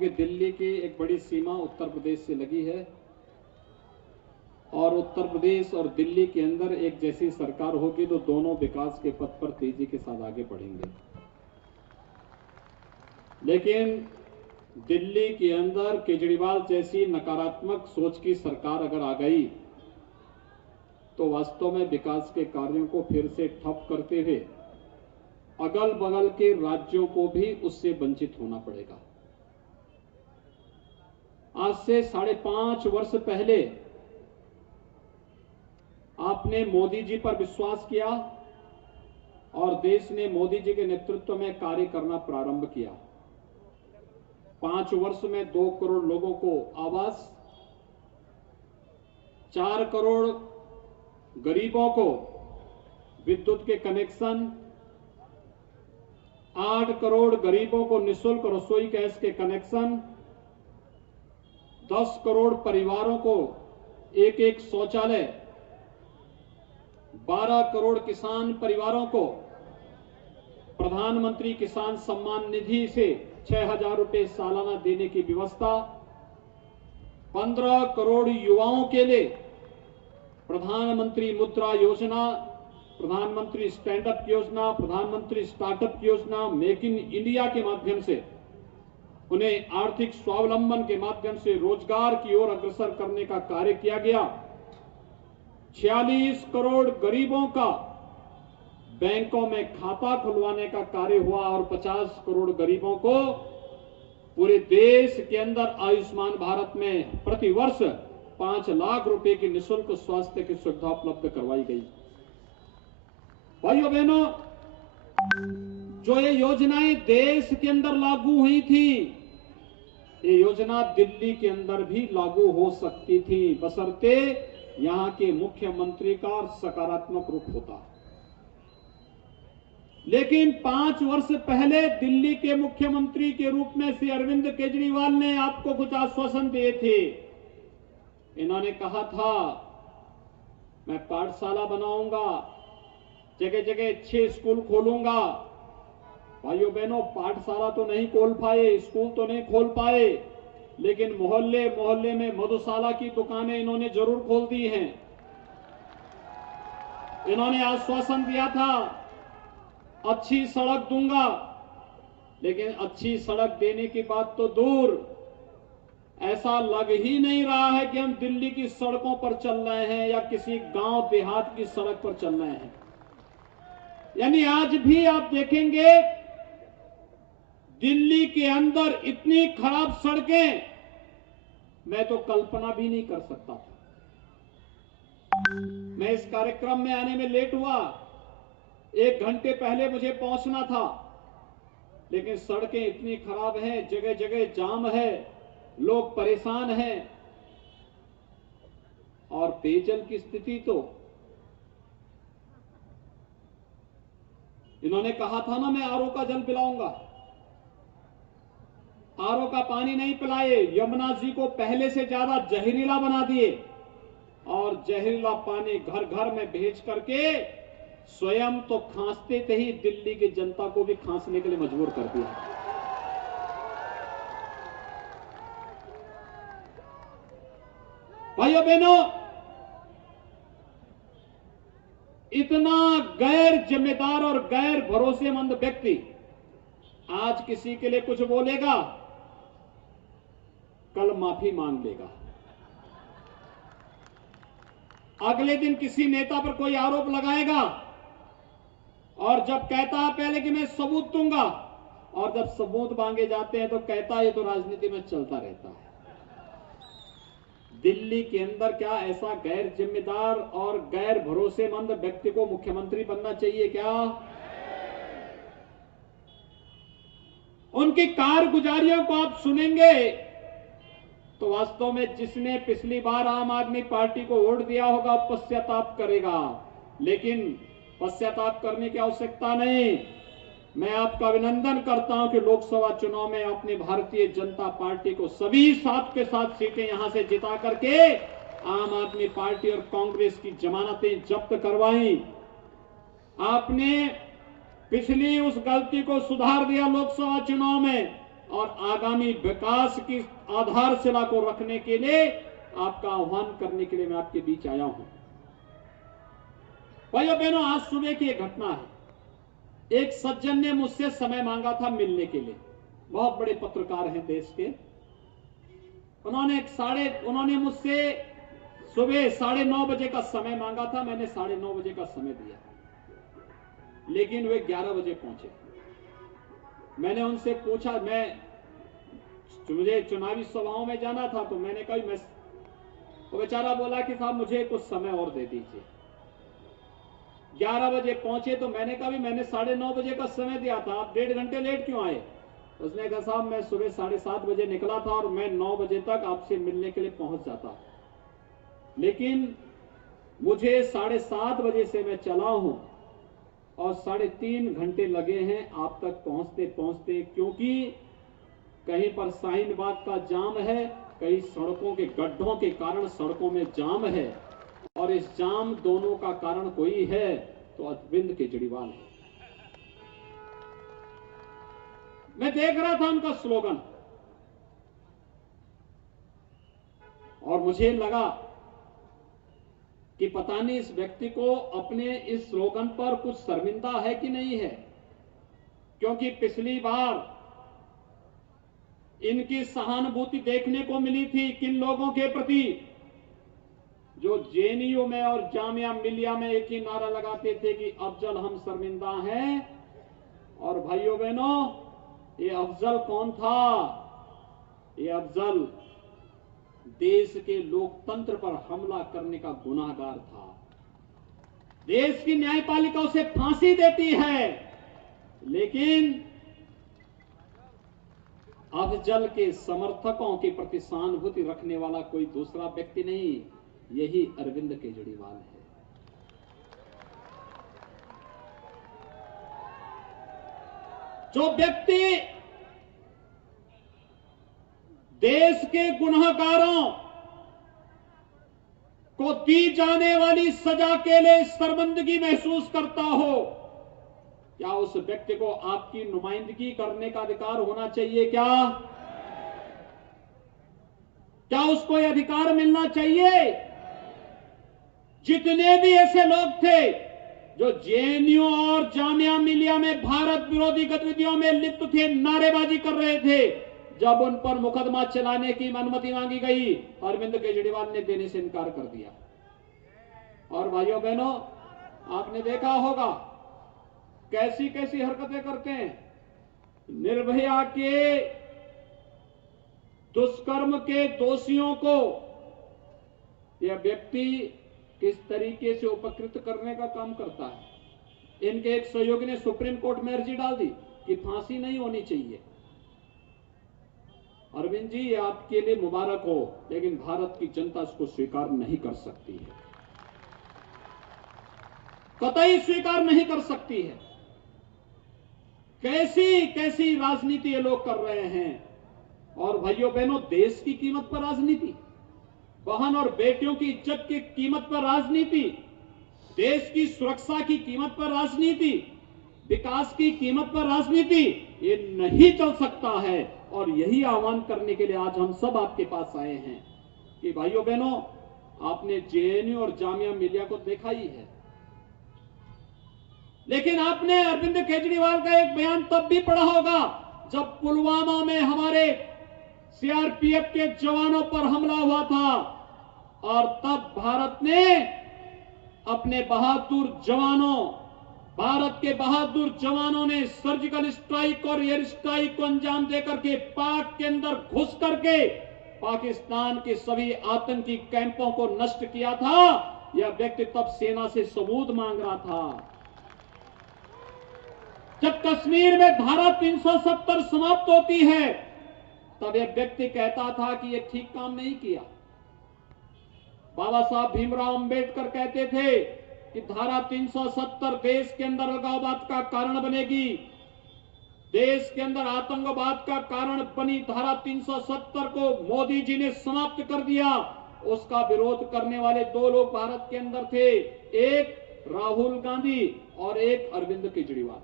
क्योंकि दिल्ली की एक बड़ी सीमा उत्तर प्रदेश से लगी है और उत्तर प्रदेश और दिल्ली के अंदर एक जैसी सरकार होगी तो दोनों विकास के पथ पर तेजी के साथ आगे बढ़ेंगे। लेकिन दिल्ली के अंदर केजरीवाल जैसी नकारात्मक सोच की सरकार अगर आ गई तो वास्तव में विकास के कार्यों को फिर से ठप करते हुए अगल बगल के राज्यों को भी उससे वंचित होना पड़ेगा। आज से 5.5 वर्ष पहले आपने मोदी जी पर विश्वास किया और देश ने मोदी जी के नेतृत्व में कार्य करना प्रारंभ किया। 5 वर्ष में 2 करोड़ लोगों को आवास, 4 करोड़ गरीबों को विद्युत के कनेक्शन, 8 करोड़ गरीबों को निःशुल्क रसोई गैस के कनेक्शन, 10 करोड़ परिवारों को एक शौचालय, 12 करोड़ किसान परिवारों को प्रधानमंत्री किसान सम्मान निधि से 6,000 रुपए सालाना देने की व्यवस्था, 15 करोड़ युवाओं के लिए प्रधानमंत्री मुद्रा योजना, प्रधानमंत्री स्टैंड अप योजना, प्रधानमंत्री स्टार्टअप योजना, मेक इन इंडिया के माध्यम से उन्हें आर्थिक स्वावलंबन के माध्यम से रोजगार की ओर अग्रसर करने का कार्य किया गया। 46 करोड़ गरीबों का बैंकों में खाता खुलवाने का कार्य हुआ और 50 करोड़ गरीबों को पूरे देश के अंदर आयुष्मान भारत में प्रतिवर्ष 5 लाख रुपए की निःशुल्क स्वास्थ्य की सुविधा उपलब्ध करवाई गई। भाइयों बहनों, जो ये योजनाएं देश के अंदर लागू हुई थी, ये योजना दिल्ली के अंदर भी लागू हो सकती थी, बशर्ते यहां के मुख्यमंत्री का सकारात्मक रुख होता। लेकिन 5 वर्ष पहले दिल्ली के मुख्यमंत्री के रूप में श्री अरविंद केजरीवाल ने आपको कुछ आश्वासन दिए थे। इन्होंने कहा था मैं पाठशाला बनाऊंगा, जगह जगह अच्छे स्कूल खोलूंगा। भाइयों बहनों, पाठशाला तो नहीं खोल पाए, स्कूल तो नहीं खोल पाए, लेकिन मोहल्ले मोहल्ले में मधुशाला की दुकानें इन्होंने जरूर खोल दी हैं। इन्होंने आश्वासन दिया था अच्छी सड़क दूंगा, लेकिन अच्छी सड़क देने की बात तो दूर, ऐसा लग ही नहीं रहा है कि हम दिल्ली की सड़कों पर चल रहे हैं या किसी गांव देहात की सड़क पर चल रहे हैं। यानी आज भी आप देखेंगे दिल्ली के अंदर इतनी खराब सड़कें मैं तो कल्पना भी नहीं कर सकता था। मैं इस कार्यक्रम में आने में लेट हुआ, 1 घंटे पहले मुझे पहुंचना था, लेकिन सड़कें इतनी खराब हैं, जगह जगह जाम है, लोग परेशान हैं और पेयजल की स्थिति तो इन्होंने कहा था ना मैं आरओ का जल पिलाऊंगा, आरओ का पानी नहीं पिलाए, यमुना जी को पहले से ज्यादा जहरीला बना दिए और जहरीला पानी घर घर में भेज करके स्वयं तो खांसते थे ही दिल्ली की जनता को भी खांसने के लिए मजबूर कर दिया। भाइयों बहनों, इतना गैर जिम्मेदार और गैर भरोसेमंद व्यक्ति आज किसी के लिए कुछ बोलेगा, कल माफी मांग लेगा, अगले दिन किसी नेता पर कोई आरोप लगाएगा और जब कहता है पहले कि मैं सबूत दूंगा और जब सबूत मांगे जाते हैं तो कहता है ये तो राजनीति में चलता रहता है। दिल्ली के अंदर क्या ऐसा गैर जिम्मेदार और गैर भरोसेमंद व्यक्ति को मुख्यमंत्री बनना चाहिए क्या? उनकी कारगुजारियों को आप सुनेंगे तो वास्तव में जिसने पिछली बार आम आदमी पार्टी को वोट दिया होगा पश्चाताप करेगा, लेकिन पश्चाताप करने की आवश्यकता नहीं। मैं आपका अभिनंदन करता हूं कि लोकसभा चुनाव में आपने भारतीय जनता पार्टी को सभी 7 के 7 सीटें यहां से जिता करके आम आदमी पार्टी और कांग्रेस की जमानतें जब्त करवाई। आपने पिछली उस गलती को सुधार दिया लोकसभा चुनाव में और आगामी विकास की आधारशिला को रखने के लिए आपका आह्वान करने के लिए मैं आपके बीच आया हूं। भाइयों बहनों, आज सुबह की एक घटना है। एक सज्जन ने मुझसे समय मांगा था मिलने के लिए। बहुत बड़े पत्रकार हैं देश के। उन्होंने मुझसे सुबह 9:30 बजे का समय मांगा था। मैंने 9:30 बजे का समय दिया, लेकिन वे 11 बजे पहुंचे। मैंने उनसे पूछा, मुझे चुनावी सभाओं में जाना था, तो मैंने कहा वो बेचारा बोला कि साहब मुझे कुछ समय और दे दीजिए। 11 बजे पहुंचे तो मैंने कहा मैंने 9:30 बजे का समय दिया था, आप 1.5 घंटे लेट क्यों आए? उसने कहा साहब मैं सुबह 7:30 बजे निकला था और मैं 9 बजे तक आपसे मिलने के लिए पहुंच जाता, लेकिन मुझे 7:30 बजे से मैं चला हूं और 3.5 घंटे लगे हैं आप तक पहुंचते पहुंचते, क्योंकि कहीं पर शाहीनबाग का जाम है, कहीं सड़कों के गड्ढों के कारण सड़कों में जाम है, और इस जाम दोनों का कारण कोई है तो अरविंद केजरीवाल है। मैं देख रहा था उनका स्लोगन और मुझे लगा कि पता नहीं इस व्यक्ति को अपने इस स्लोगन पर कुछ शर्मिंदा है कि नहीं है, क्योंकि पिछली बार इनकी सहानुभूति देखने को मिली थी किन लोगों के प्रति, जो जेएनयू में और जामिया मिलिया में एक ही नारा लगाते थे कि अफजल हम शर्मिंदा हैं। और भाइयों बहनों, ये अफजल कौन था? ये अफजल देश के लोकतंत्र पर हमला करने का गुनाहगार था। देश की न्यायपालिका उसे फांसी देती है, लेकिन अफजल के समर्थकों के प्रति सहानुभूति रखने वाला कोई दूसरा व्यक्ति नहीं, यही अरविंद केजरीवाल है। जो व्यक्ति देश के गुनहगारों को दी जाने वाली सजा के लिए शर्मिंदगी महसूस करता हो, क्या उस व्यक्ति को आपकी नुमाइंदगी करने का अधिकार होना चाहिए? क्या उसको यह अधिकार मिलना चाहिए? जितने भी ऐसे लोग थे जो जेएनयू और जामिया मिलिया में भारत विरोधी गतिविधियों में लिप्त थे, नारेबाजी कर रहे थे, जब उन पर मुकदमा चलाने की अनुमति मांगी गई, अरविंद केजरीवाल ने देने से इनकार कर दिया। और भाइयों बहनों, आपने देखा होगा कैसी कैसी हरकतें करते हैं। निर्भया के दुष्कर्म के दोषियों को यह व्यक्ति किस तरीके से उपकृत करने का काम करता है। इनके एक सहयोगी ने सुप्रीम कोर्ट में अर्जी डाल दी कि फांसी नहीं होनी चाहिए। अरविंद जी, ये आपके लिए मुबारक हो, लेकिन भारत की जनता इसको स्वीकार नहीं कर सकती है, कतई स्वीकार नहीं कर सकती है। कैसी कैसी राजनीति ये लोग कर रहे हैं। और भाइयों बहनों, देश की कीमत पर राजनीति, बहन और बेटियों की इज्जत की कीमत पर राजनीति, देश की सुरक्षा की कीमत पर राजनीति, विकास की कीमत पर राजनीति, ये नहीं चल सकता है। और यही आह्वान करने के लिए आज हम सब आपके पास आए हैं कि भाइयों बहनों, आपने जेएनयू और जामिया मिलिया को देखा ही है, लेकिन आपने अरविंद केजरीवाल का एक बयान तब भी पढ़ा होगा जब पुलवामा में हमारे सीआरपीएफ के जवानों पर हमला हुआ था, और तब भारत ने अपने भारत के बहादुर जवानों ने सर्जिकल स्ट्राइक और एयर स्ट्राइक को अंजाम देकर के पाक के अंदर घुस करके पाकिस्तान के सभी आतंकी कैंपों को नष्ट किया था। यह व्यक्ति तब सेना से सबूत मांग रहा था। जब कश्मीर में धारा 370 समाप्त होती है, तब यह व्यक्ति कहता था कि यह ठीक काम नहीं किया। बाबा साहब भीमराव अंबेडकर कहते थे कि धारा 370 देश के अंदर अलगाववाद का कारण बनेगी। देश के अंदर आतंकवाद का कारण बनी धारा 370 को मोदी जी ने समाप्त कर दिया। उसका विरोध करने वाले 2 लोग भारत के अंदर थे, एक राहुल गांधी और एक अरविंद केजरीवाल,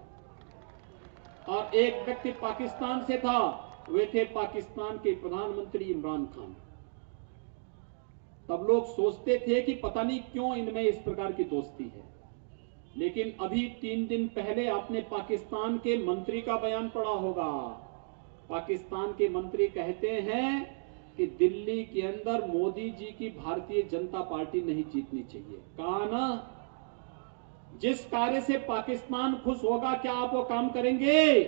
और एक व्यक्ति पाकिस्तान से था वे थे पाकिस्तान के प्रधानमंत्री इमरान खान। तब लोग सोचते थे कि पता नहीं क्यों इनमें इस प्रकार की दोस्ती है, लेकिन अभी 3 दिन पहले आपने पाकिस्तान के मंत्री का बयान पढ़ा होगा। पाकिस्तान के मंत्री कहते हैं कि दिल्ली के अंदर मोदी जी की भारतीय जनता पार्टी नहीं जीतनी चाहिए। कहा ना, जिस कार्य से पाकिस्तान खुश होगा, क्या आप वो काम करेंगे?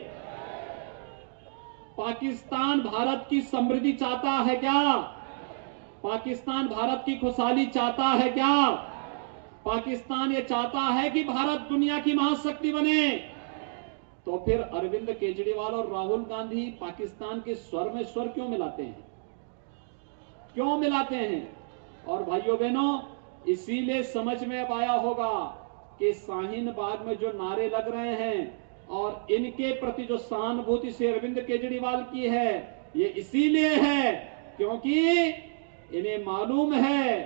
पाकिस्तान भारत की समृद्धि चाहता है क्या? पाकिस्तान भारत की खुशहाली चाहता है क्या? पाकिस्तान ये चाहता है कि भारत दुनिया की महाशक्ति बने। तो फिर अरविंद केजरीवाल और राहुल गांधी पाकिस्तान के स्वर में स्वर क्यों मिलाते हैं? क्यों मिलाते हैं? और भाइयों बहनों, इसीलिए समझ में अब आया होगा कि शाहीन बाग में जो नारे लग रहे हैं और इनके प्रति जो सहानुभूति से अरविंद केजरीवाल की है, ये इसीलिए है क्योंकि इन्हें मालूम है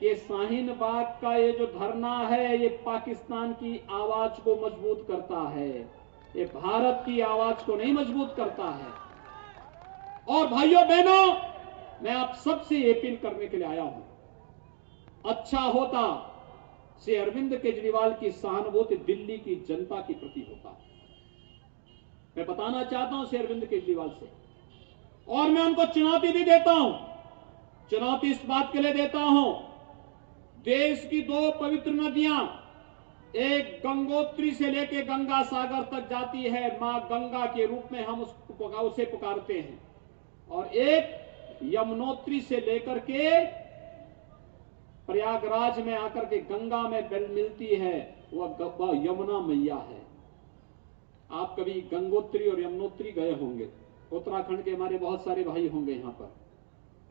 कि शाहीन बाग का ये जो धरना है, ये पाकिस्तान की आवाज को मजबूत करता है, ये भारत की आवाज को नहीं मजबूत करता है। और भाइयों बहनों, मैं आप सबसे अपील करने के लिए आया हूं, अच्छा होता से अरविंद केजरीवाल की सहानुभूति दिल्ली की जनता के प्रति होता। मैं बताना चाहता हूं से अरविंद केजरीवाल से, और मैं उनको चुनौती भी देता हूं। चुनौती इस बात के लिए देता हूं, देश की 2 पवित्र नदियां, एक गंगोत्री से लेकर गंगा सागर तक जाती है, मां गंगा के रूप में हम उसे पुकारते हैं, और एक यमुनोत्री से लेकर के प्रयागराज में आकर के गंगा में मिलती है, वह यमुना मैया है। आप कभी गंगोत्री और यमुनोत्री गए होंगे। उत्तराखंड के हमारे बहुत सारे भाई होंगे यहां पर,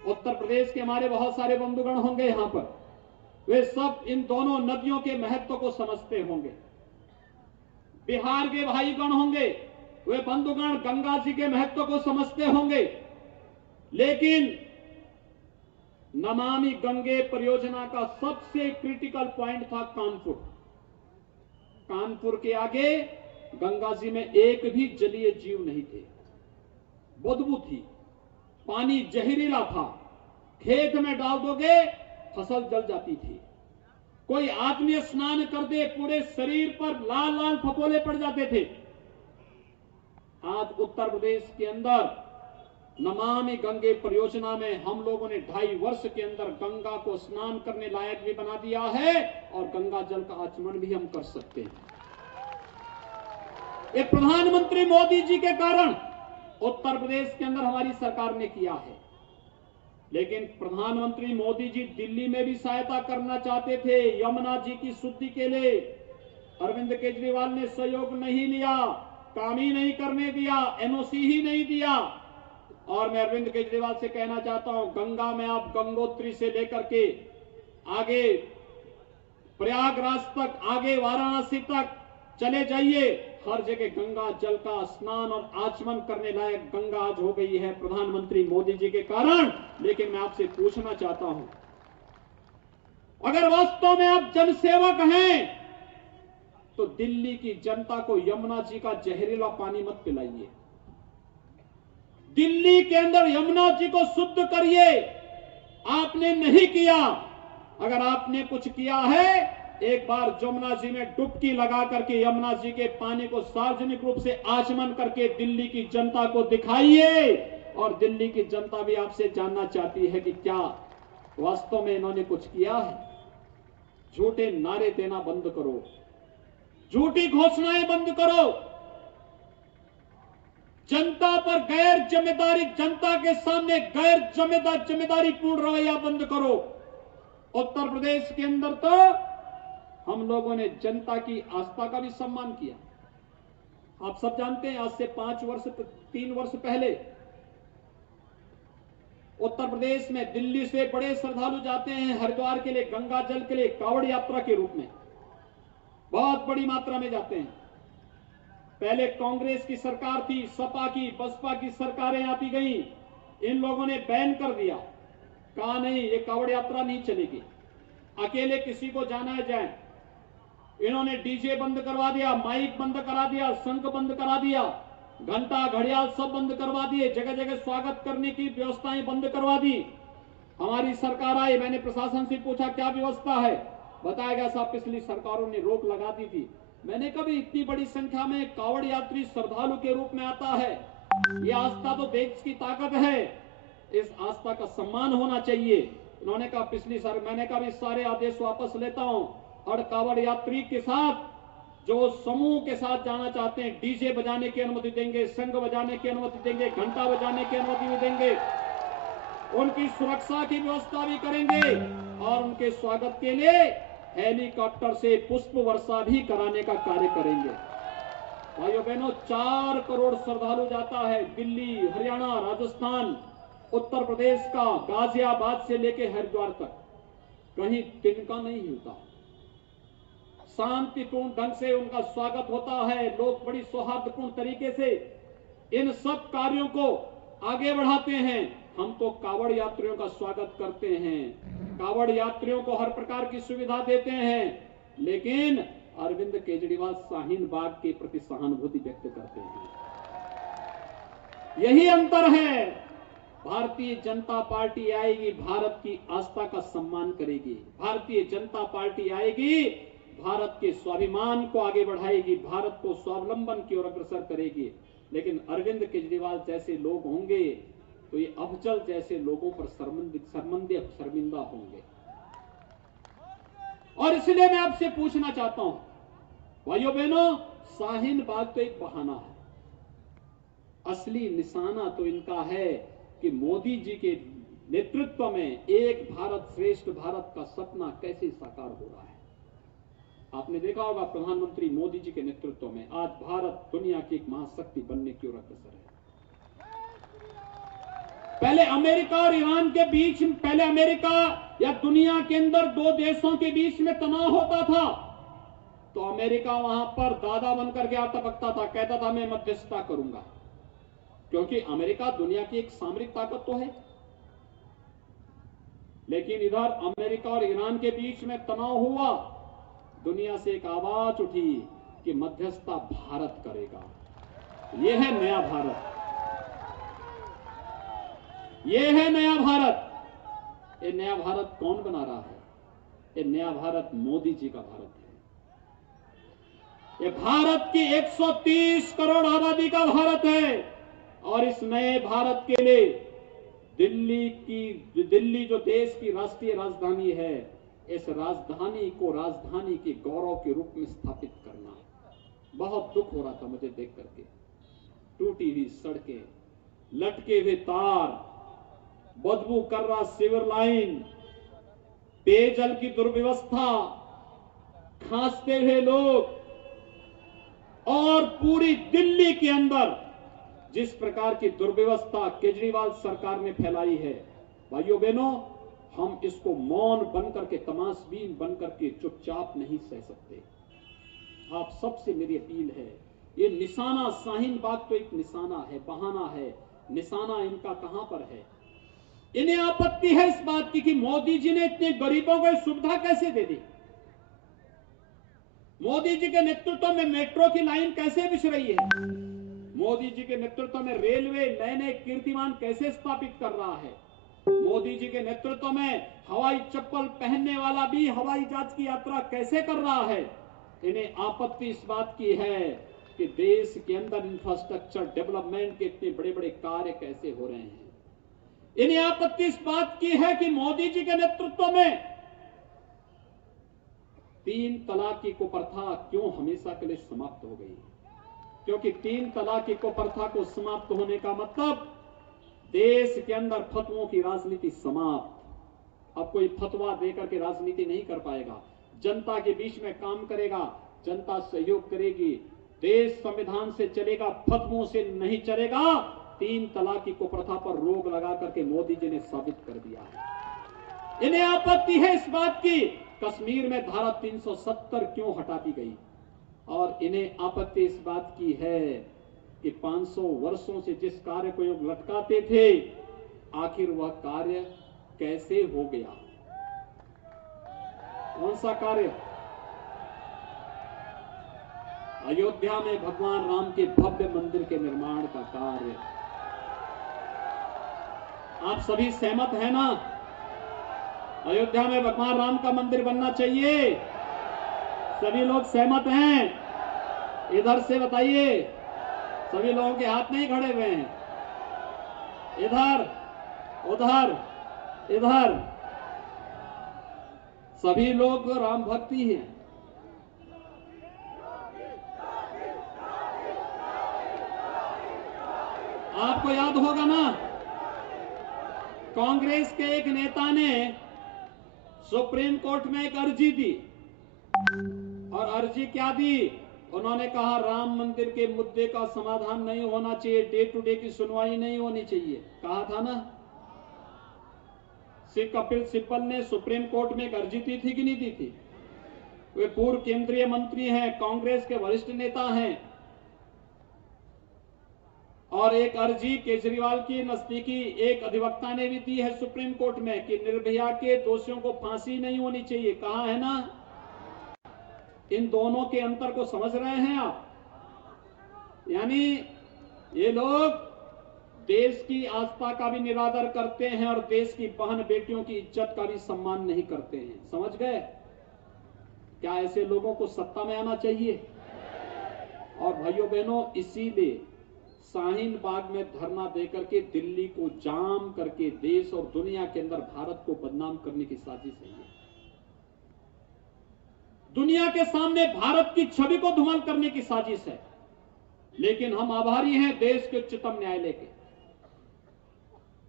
उत्तर प्रदेश के हमारे बहुत सारे बंधुगण होंगे यहां पर, वे सब इन दोनों नदियों के महत्व को समझते होंगे। बिहार के भाईगण होंगे, वे बंधुगण गंगा जी के महत्व को समझते होंगे। लेकिन नमामि गंगे परियोजना का सबसे क्रिटिकल पॉइंट था कानपुर। कानपुर के आगे गंगा जी में एक भी जलीय जीव नहीं थे, बदबू थी, पानी जहरीला था, खेत में डाल दोगे फसल जल जाती थी, कोई आदमी स्नान कर दे पूरे शरीर पर लाल लाल फफोले पड़ जाते थे। आज उत्तर प्रदेश के अंदर नमामि गंगे परियोजना में हम लोगों ने 2.5 वर्ष के अंदर गंगा को स्नान करने लायक भी बना दिया है, और गंगा जल का आचमन भी हम कर सकते हैं। ये प्रधानमंत्री मोदी जी के कारण उत्तर प्रदेश के अंदर हमारी सरकार ने किया है। लेकिन प्रधानमंत्री मोदी जी दिल्ली में भी सहायता करना चाहते थे यमुना जी की शुद्धि के लिए। अरविंद केजरीवाल ने सहयोग नहीं लिया, काम ही नहीं करने दिया, एनओसी ही नहीं दिया। और मैं अरविंद केजरीवाल से कहना चाहता हूं, गंगा में आप गंगोत्री से लेकर के आगे प्रयागराज तक, आगे वाराणसी तक चले जाइए, हर जगह गंगा जल का स्नान और आचमन करने लायक गंगा आज हो गई है प्रधानमंत्री मोदी जी के कारण। लेकिन मैं आपसे पूछना चाहता हूं, अगर वास्तव में आप जनसेवक हैं तो दिल्ली की जनता को यमुना जी का जहरीला पानी मत पिलाइए, दिल्ली के अंदर यमुना जी को शुद्ध करिए। आपने नहीं किया। अगर आपने कुछ किया है, एक बार यमुना जी में डुबकी लगा करके यमुना जी के पानी को सार्वजनिक रूप से आचमन करके दिल्ली की जनता को दिखाइए। और दिल्ली की जनता भी आपसे जानना चाहती है कि क्या वास्तव में इन्होंने कुछ किया है। झूठे नारे देना बंद करो, झूठी घोषणाएं बंद करो, जनता पर गैर जिम्मेदारी, जनता के सामने गैर जिम्मेदारी पूर्ण रवैया बंद करो। उत्तर प्रदेश के अंदर तो हम लोगों ने जनता की आस्था का भी सम्मान किया। आप सब जानते हैं, आज से 3 वर्ष पहले उत्तर प्रदेश में दिल्ली से बड़े श्रद्धालु जाते हैं हरिद्वार के लिए, गंगा जल के लिए, कांवड़ यात्रा के रूप में बहुत बड़ी मात्रा में जाते हैं। पहले कांग्रेस की सरकार थी, सपा की, बसपा की सरकारें आती गई, इन लोगों ने बैन कर दिया, कहा नहीं ये कांवड़ यात्रा नहीं चलेगी, अकेले किसी को जाना है जाए। इन्होंने डीजे बंद करवा दिया, माइक बंद करा दिया, शंख बंद करा दिया। घंटा घड़ियाल सब बंद करवा दिए, जगह जगह स्वागत करने की व्यवस्थाएं बंद करवा दी। हमारी सरकार आई, मैंने प्रशासन से पूछा क्या व्यवस्था है, बताया गया साहब पिछली सरकारों ने रोक लगा दी थी। मैंने कभी इतनी बड़ी संख्या में कावड़ यात्री श्रद्धालु के रूप में आता है, ये आस्था तो देश की ताकत है, इस आस्था का सम्मान होना चाहिए। उन्होंने कहा पिछली साल, मैंने कहा इस सारे आदेश वापस लेता हूं। हर कावड़ यात्री के साथ जो समूह के साथ जाना चाहते हैं, डीजे बजाने की अनुमति देंगे, शंख बजाने की अनुमति देंगे, घंटा बजाने की अनुमति भी देंगे, उनकी सुरक्षा की व्यवस्था भी करेंगे और उनके स्वागत के लिए हेलीकॉप्टर से पुष्प वर्षा भी कराने का कार्य करेंगे। भाइयों बहनों, 4 करोड़ श्रद्धालु जाता है दिल्ली, हरियाणा, राजस्थान, उत्तर प्रदेश का गाजियाबाद से लेकर हरिद्वार तक, कहीं तिनका नहीं हिलता। शांतिपूर्ण ढंग से उनका स्वागत होता है, लोग बड़ी सौहार्दपूर्ण तरीके से इन सब कार्यों को आगे बढ़ाते हैं। हम तो कावड़ यात्रियों का स्वागत करते हैं, कावड़ यात्रियों को हर प्रकार की सुविधा देते हैं, लेकिन अरविंद केजरीवाल शाहीन बाग के प्रति सहानुभूति व्यक्त करते हैं। यही अंतर है। भारतीय जनता पार्टी आएगी, भारत की आस्था का सम्मान करेगी। भारतीय जनता पार्टी आएगी, भारत के स्वाभिमान को आगे बढ़ाएगी, भारत को स्वावलंबन की ओर अग्रसर करेगी। लेकिन अरविंद केजरीवाल जैसे लोग होंगे तो ये अफजल जैसे लोगों पर शर्मिंदा होंगे। और इसलिए मैं आपसे पूछना चाहता हूं, भाइयों बहनों, शाहीन बाग तो एक बहाना है, असली निशाना तो इनका है कि मोदी जी के नेतृत्व में एक भारत श्रेष्ठ भारत का सपना कैसे साकार हो रहा है। आपने देखा होगा प्रधानमंत्री मोदी जी के नेतृत्व में आज भारत दुनिया की एक महाशक्ति बनने की ओर अग्रसर है। पहले अमेरिका और ईरान के बीच, पहले अमेरिका या दुनिया के अंदर दो देशों के बीच में तनाव होता था तो अमेरिका वहां पर दादा बनकर के टपकता था, कहता था मैं मध्यस्थता करूंगा, क्योंकि अमेरिका दुनिया की एक सामरिक ताकत तो है। लेकिन इधर अमेरिका और ईरान के बीच में तनाव हुआ, दुनिया से एक आवाज उठी कि मध्यस्थता भारत करेगा। यह है नया भारत, यह है नया भारत। ये नया भारत कौन बना रहा है? ये नया भारत मोदी जी का भारत है। ये भारत की 130 करोड़ आबादी का भारत है और इस नए भारत के लिए दिल्ली जो देश की राष्ट्रीय राजधानी है, इस राजधानी को राजधानी के गौरव के रूप में स्थापित करना। बहुत दुख हो रहा था मुझे देख करके, टूटी हुई सड़कें, लटके हुए तार, बदबू कर रहा सीवर लाइन, पेयजल की दुर्व्यवस्था, खांसते हुए लोग और पूरी दिल्ली के अंदर जिस प्रकार की दुर्व्यवस्था केजरीवाल सरकार ने फैलाई है, भाइयों बहनों, हम इसको मौन बनकर के, तमाशबीन बनकर के चुपचाप नहीं सह सकते। आप सबसे मेरी अपील है, ये निशाना शाहीन बाग तो एक निशाना है, बहाना है। निशाना इनका कहां पर है? इन्हें आपत्ति है इस बात की कि मोदी जी ने इतने गरीबों को सुविधा कैसे दे दी, मोदी जी के नेतृत्व में मेट्रो की लाइन कैसे बिछ रही है, मोदी जी के नेतृत्व में रेलवे नए नए कीर्तिमान कैसे स्थापित कर रहा है, मोदी जी के नेतृत्व में हवाई चप्पल पहनने वाला भी हवाई जहाज की यात्रा कैसे कर रहा है। इन्हें आपत्ति इस बात की है कि देश के अंदर इंफ्रास्ट्रक्चर डेवलपमेंट के इतने बड़े बड़े कार्य कैसे हो रहे हैं। इन्हें आपत्ति इस बात की है कि मोदी जी के नेतृत्व में 3 तलाक की कुप्रथा क्यों हमेशा के लिए समाप्त हो गई, क्योंकि 3 तलाक की कुप्रथा को समाप्त होने का मतलब देश के अंदर फतवों की राजनीति समाप्त। अब कोई फतवा देकर के राजनीति नहीं कर पाएगा, जनता के बीच में काम करेगा, जनता सहयोग करेगी, देश संविधान से चलेगा, फतवों से नहीं चलेगा। 3 तलाक की कुप्रथा पर रोक लगा करके मोदी जी ने साबित कर दिया है। इन्हें आपत्ति है इस बात की कश्मीर में धारा 370 क्यों हटा दी गई, और इन्हें आपत्ति इस बात की है कि 500 वर्षों से जिस कार्य को योग लटकाते थे, आखिर वह कार्य कैसे हो गया। कौन सा कार्य? अयोध्या में भगवान राम के भव्य मंदिर के निर्माण का कार्य। आप सभी सहमत हैं ना? अयोध्या में भगवान राम का मंदिर बनना चाहिए। सभी लोग सहमत हैं? इधर से बताइए। सभी लोगों के हाथ नहीं खड़े हुए हैं। इधर, उधर, इधर सभी लोग राम भक्ति हैं। आपको याद होगा ना, कांग्रेस के एक नेता ने सुप्रीम कोर्ट में एक अर्जी दी, और अर्जी क्या दी? उन्होंने कहा राम मंदिर के मुद्दे का समाधान नहीं होना चाहिए, डे टू डे की सुनवाई नहीं होनी चाहिए। कहा था ना? श्री कपिल सिब्बल ने सुप्रीम कोर्ट में एक अर्जी दी थी कि नहीं दी थी? वे पूर्व केंद्रीय मंत्री हैं, कांग्रेस के वरिष्ठ नेता हैं, और एक अर्जी केजरीवाल की नजदीकी एक अधिवक्ता ने भी दी है सुप्रीम कोर्ट में कि निर्भया के दोषियों को फांसी नहीं होनी चाहिए। कहा है ना? इन दोनों के अंतर को समझ रहे हैं आप? यानी ये लोग देश की आस्था का भी निरादर करते हैं और देश की बहन बेटियों की इज्जत का भी सम्मान नहीं करते हैं। समझ गए? क्या ऐसे लोगों को सत्ता में आना चाहिए? और भाइयों बहनों, इसीलिए शाहीन बाग में धरना देकर के दिल्ली को जाम करके देश और दुनिया के अंदर भारत को बदनाम करने की साजिश है। दुनिया के सामने भारत की छवि को धूमिल करने की साजिश है। लेकिन हम आभारी हैं देश के उच्चतम न्यायालय के।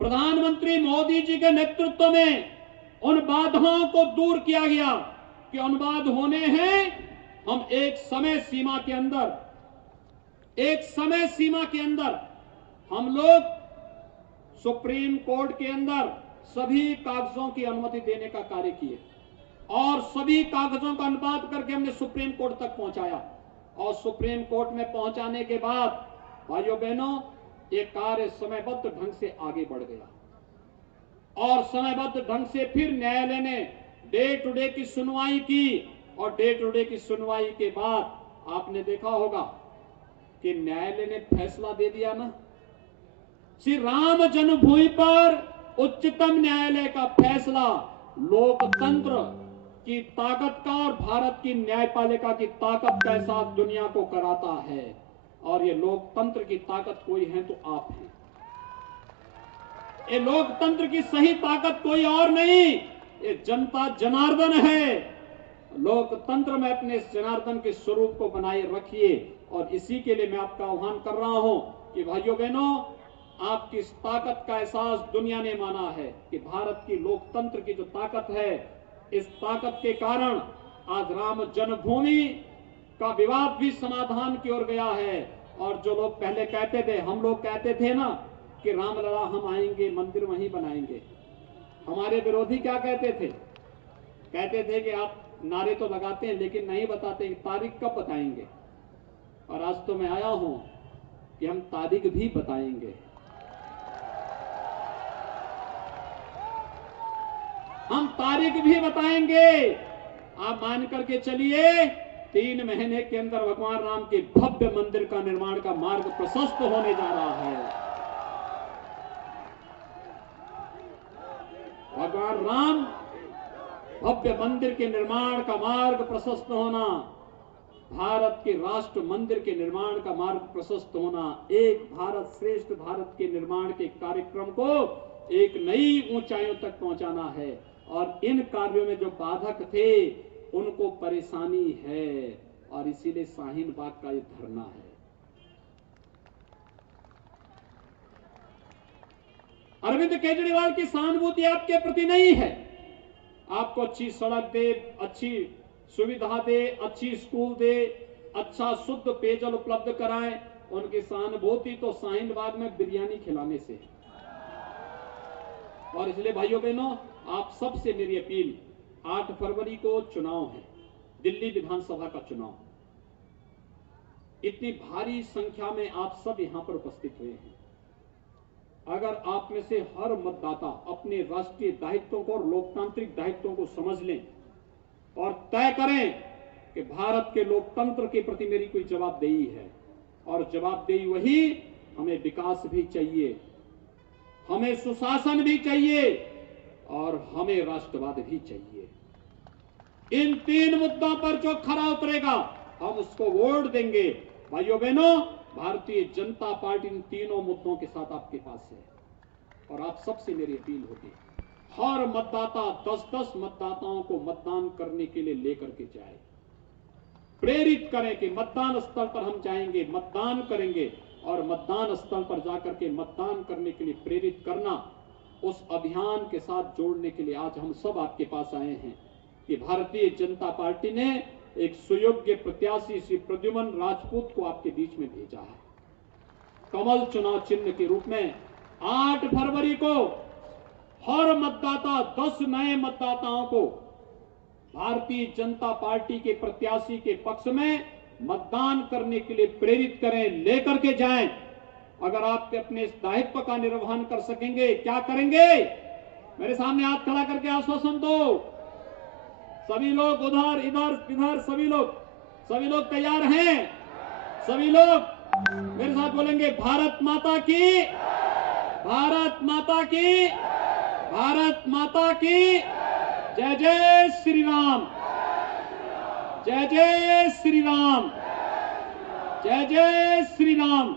प्रधानमंत्री मोदी जी के नेतृत्व में उन बाधाओं को दूर किया गया कि अनुवाद होने हैं। हम एक समय सीमा के अंदर हम लोग सुप्रीम कोर्ट के अंदर सभी कागजों की अनुमति देने का कार्य किए, और सभी कागजों का अनुवाद करके हमने सुप्रीम कोर्ट तक पहुंचाया। और सुप्रीम कोर्ट में पहुंचाने के बाद भाइयों बहनों, ये कार्य समयबद्ध ढंग से आगे बढ़ गया, और समयबद्ध ढंग से फिर न्यायालय ने डे टू डे की सुनवाई की। और डे टू डे की सुनवाई के बाद आपने देखा होगा कि न्यायालय ने फैसला दे दिया ना, श्री राम जन्मभूमि पर उच्चतम न्यायालय का फैसला लोकतंत्र की ताकत का और भारत की न्यायपालिका की ताकत का एहसास दुनिया को कराता है। और ये लोकतंत्र की ताकत कोई है तो आप हैं। ये लोकतंत्र की सही ताकत कोई और नहीं, ये जनता जनार्दन है। लोकतंत्र में अपने जनार्दन के स्वरूप को बनाए रखिए। और इसी के लिए मैं आपका आह्वान कर रहा हूं कि भाइयों बहनों, आपकी इस ताकत का एहसास दुनिया ने माना है कि भारत की लोकतंत्र की जो ताकत है, इस ताकत के कारण आज राम जन्मभूमि का विवाद भी समाधान की ओर गया है। और जो लोग पहले कहते थे, हम लोग कहते थे ना कि रामलला हम आएंगे मंदिर वहीं बनाएंगे, हमारे विरोधी क्या कहते थे? कहते थे कि आप नारे तो लगाते हैं लेकिन नहीं बताते कि तारीख कब बताएंगे। और आज तो मैं आया हूं कि हम तारीख भी बताएंगे। हम तारीख भी बताएंगे। आप मान करके चलिए, 3 महीने के अंदर भगवान राम के भव्य मंदिर का निर्माण का मार्ग प्रशस्त होने जा रहा है। भगवान राम भव्य मंदिर के निर्माण का मार्ग प्रशस्त होना, भारत के राष्ट्र मंदिर के निर्माण का मार्ग प्रशस्त होना, एक भारत श्रेष्ठ भारत के निर्माण के कार्यक्रम को एक नई ऊंचाइयों तक पहुंचाना है। और इन कार्यों में जो बाधक थे उनको परेशानी है, और इसीलिए शाहीन बाग का ये धरना है। अरविंद केजरीवाल की सहानुभूति आपके प्रति नहीं है। आपको अच्छी सड़क दे, अच्छी सुविधा दे, अच्छी स्कूल दे, अच्छा शुद्ध पेयजल उपलब्ध कराएं, उनकी सहानुभूति तो शाहीन बाग में बिरयानी खिलाने से है। और इसलिए भाइयों बहनों, आप सबसे मेरी अपील, 8 फरवरी को चुनाव है, दिल्ली विधानसभा का चुनाव। इतनी भारी संख्या में आप सब यहां पर उपस्थित हुए हैं। अगर आप में से हर मतदाता अपने राष्ट्रीय दायित्वों को और लोकतांत्रिक दायित्वों को समझ लें और तय करें कि भारत के लोकतंत्र के प्रति मेरी कोई जवाबदेही है, और जवाबदेही वही, हमें विकास भी चाहिए, हमें सुशासन भी चाहिए और हमें राष्ट्रवाद भी चाहिए। इन तीन मुद्दों पर जो खरा उतरेगा हम उसको वोट देंगे। भाइयों बहनों, भारतीय जनता पार्टी इन तीनों मुद्दों के साथ आपके पास है, और आप सबसे मेरी अपील होगी, हर मतदाता 10-10 मतदाताओं को मतदान करने के लिए लेकर के जाए, प्रेरित करें कि मतदान स्थल पर हम जाएंगे, मतदान करेंगे, और मतदान स्थल पर जाकर के मतदान करने के लिए प्रेरित करना, उस अभियान के साथ जोड़ने के लिए आज हम सब आपके पास आए हैं कि भारतीय जनता पार्टी ने एक सुयोग्य प्रत्याशी श्री प्रद्युमन राजपूत को आपके बीच में भेजा है। कमल चुनाव चिन्ह के रूप में 8 फरवरी को हर मतदाता 10 नए मतदाताओं को भारतीय जनता पार्टी के प्रत्याशी के पक्ष में मतदान करने के लिए प्रेरित करें, लेकर के जाएं। अगर आप अपने इस दायित्व का निर्वहन कर सकेंगे, क्या करेंगे? मेरे सामने हाथ खड़ा करके आश्वासन दो। सभी लोग उधर, इधर, इधर, सभी लोग तैयार हैं? सभी लोग मेरे साथ बोलेंगे, भारत माता की, भारत माता की, भारत माता की जय जय श्री राम, जय जय श्री राम, जय जय श्री राम।